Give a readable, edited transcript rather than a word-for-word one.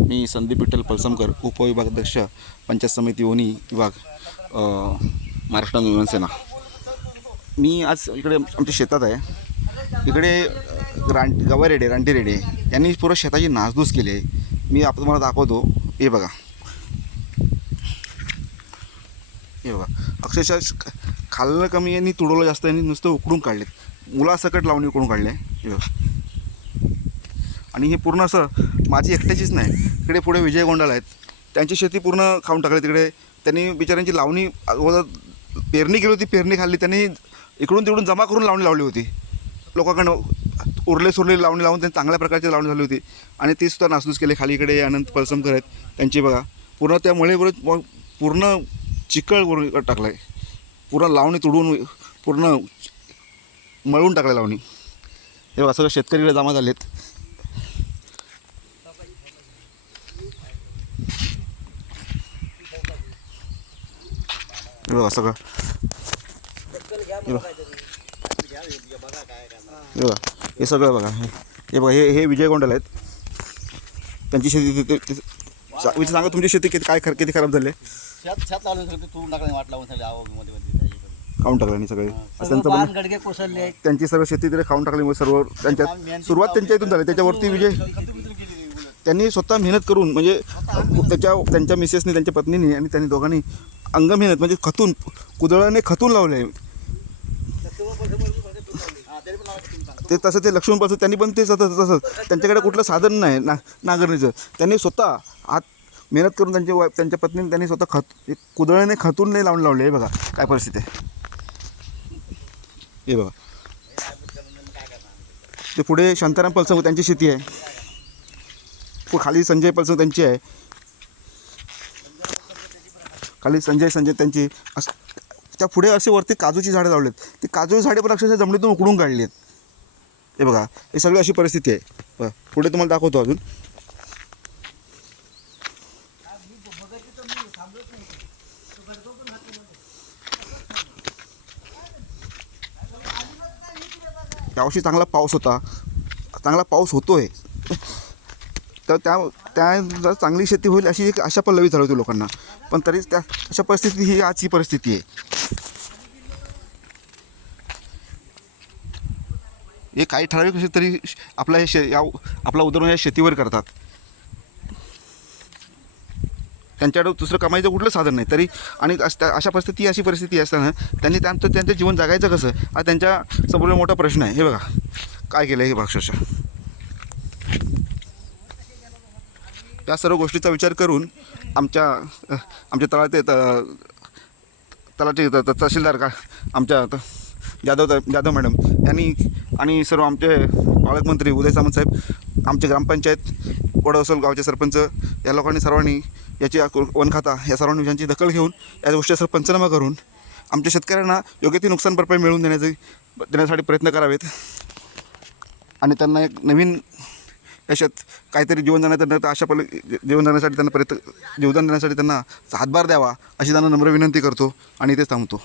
मी संदीप विठ्ठल पलसमकर, उपविभागाध्यक्ष पंचायत समिती ओनी विभाग, महाराष्ट्र नवयुवक सेना। मी आज इकडे आमच्या शेतात आहे। इकडे रानटी रेडे यांनी पूर्ण शेताची नासधूस केली आहे। मी तुम्हाला दाखवतो। हे बघा, अक्षरशः खाल्लं कमी यांनी तुडवलं जास्त, यांनी नुसतं उकडून काढलेत, मुलासकट लावणी उकडून काढले। हे बघा, आणि हे पूर्ण असं माझी एकट्याचीच नाही, इकडे पुढे विजय गोंडाल आहेत, त्यांची शेती पूर्ण खाऊन टाकली। तिकडे त्यांनी बिचाऱ्यांची लावणी पेरणी केली होती, पेरणी खाल्ली, त्यांनी इकडून तिकडून जमा करून लावणी लावली होती। लोकांकडं उरले सुरले लावणी लावून त्यांनी चांगल्या प्रकारची लावणी झाली होती, आणि ती सुद्धा नासधूस केली। खाली इकडे अनंत पलसमकर आहेत, त्यांची बघा पूर्ण त्या मळेवर पूर्ण चिखल करून टाकलं आहे, पूर्ण लावणी तुडून पूर्ण मळून टाकलं लावणी। हे बघा, सगळं शेतकरी जमा झालेत। हे बघा सगळं, हे सगळं बघा, हे बघा, हे विजय गोंडाल आहेत, त्यांची शेती सांगा तुमची शेती किती खराब झाली? खाऊन टाकलं आणि सगळे त्यांची सर्व शेती तिथे खाऊन टाकली। सर्व सुरुवात त्यांच्या इथून झाली, त्याच्यावरती विजय त्यांनी स्वतः मेहनत करून, म्हणजे त्यांच्या मिसेसनी, त्यांच्या पत्नीने आणि त्यांनी दोघांनी अंग मेहनत म्हणजे खतून कुदळाने खतून लावले ते। तसं ते लक्ष्मणपासून त्यांनी पण ते तसंच, त्यांच्याकडे कुठलं साधन नाही नांगरणीचं, त्यांनी स्वतः हात मेहनत करून त्यांच्या पत्नीने त्यांनी स्वतः कुदळाने खतून नाही लावले। हे बघा काय परिस्थिती आहे। हे बघा, ते पुढे शांताराम पलसम त्यांची शेती आहे, खाली संजय पलसम त्यांची आहे, खाली संजय त्यांची। त्या पुढे असे वरती काजूची झाडं लावलेत, ती काजूची झाडे पण अक्षरशः जमिनीतून उकडून काढली आहेत। हे बघा, हे सगळी अशी परिस्थिती आहे। बघा पुढे तुम्हाला दाखवतो अजून। यावर्षी चांगला पाऊस होता, चांगला पाऊस होतोय, तर त्या चांगली शेती होईल अशी एक आशा पल्लवी झाली होती लोकांना, पण तरीच त्या अशा परिस्थिती ही आजची परिस्थिती आहे। हे काही ठराविक असे तरी आपला उदरनिर्वाह शेतीवर करतात, त्यांच्याकडे दुसरं कमाईचं कुठलं साधन नाही तरी, आणि अशा परिस्थिती अशी परिस्थिती असताना त्यांनी त्यांचं जीवन जगायचं कसं हा त्यांच्या समोर मोठा प्रश्न आहे। हे बघा काय केलं हे अक्षरशः। त्या सर्व गोष्टीचा विचार करून आमच्या तलाठी तहसीलदार आमच्या जाधव मॅडम यांनी आणि सर्व आमचे पालकमंत्री उदय सामंत साहेब, आमचे ग्रामपंचायत, वडवसल गावचे सरपंच या लोकांनी सर्वांनी याची वन खाता या सर्वांनी यांची दखल घेऊन या गोष्टीचा पंचनामा करून आमच्या शेतकऱ्यांना योग्य ती नुकसान भरपाई मिळवून देण्यासाठी प्रयत्न करावेत, आणि त्यांना एक नवीन याच्यात काहीतरी जीवन जगण्यासाठी त्यांना जीवदान देण्यासाठी त्यांना हातभार द्यावा अशी त्यांना नम्र विनंती करतो, आणि इथेच थांबतो।